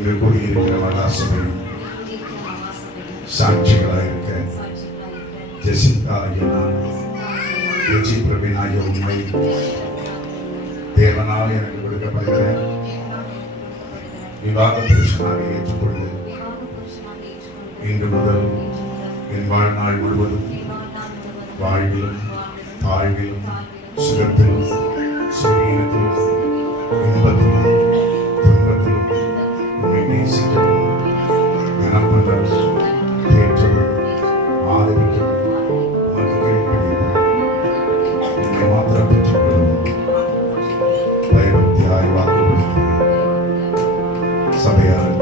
இங்கு கூடியிருக்கிற மகாசபையும் சாட்சிகளாக இருக்க ஜெசிகா ஆகிய நான் எச்சி பிரவீன் ஆகிய உண்மை தேவனால் எனக்கு கொடுக்கப்படுகிற விவாக புருஷனாக ஏற்றுக்கொண்டு இன்று முதல் என் வாழ்நாள் முழுவதும் வாழ்விலும் தாழ்விலும் சுகத்திலும் சுகீனத்திலும் இன்பத்திலும் துன்பத்திலும் உண்மை நேசிக்கவும் கனப்பற்றவும் தேற்றவும் ஆதரிக்கவும் உனக்கு கீழ்ப்படியவும் உன்னை மாத்திரம் பெற்றுக்கொள்ளவும் பயபக்தியாய் வாக்கு கொடுக்கிறேன். சபையார்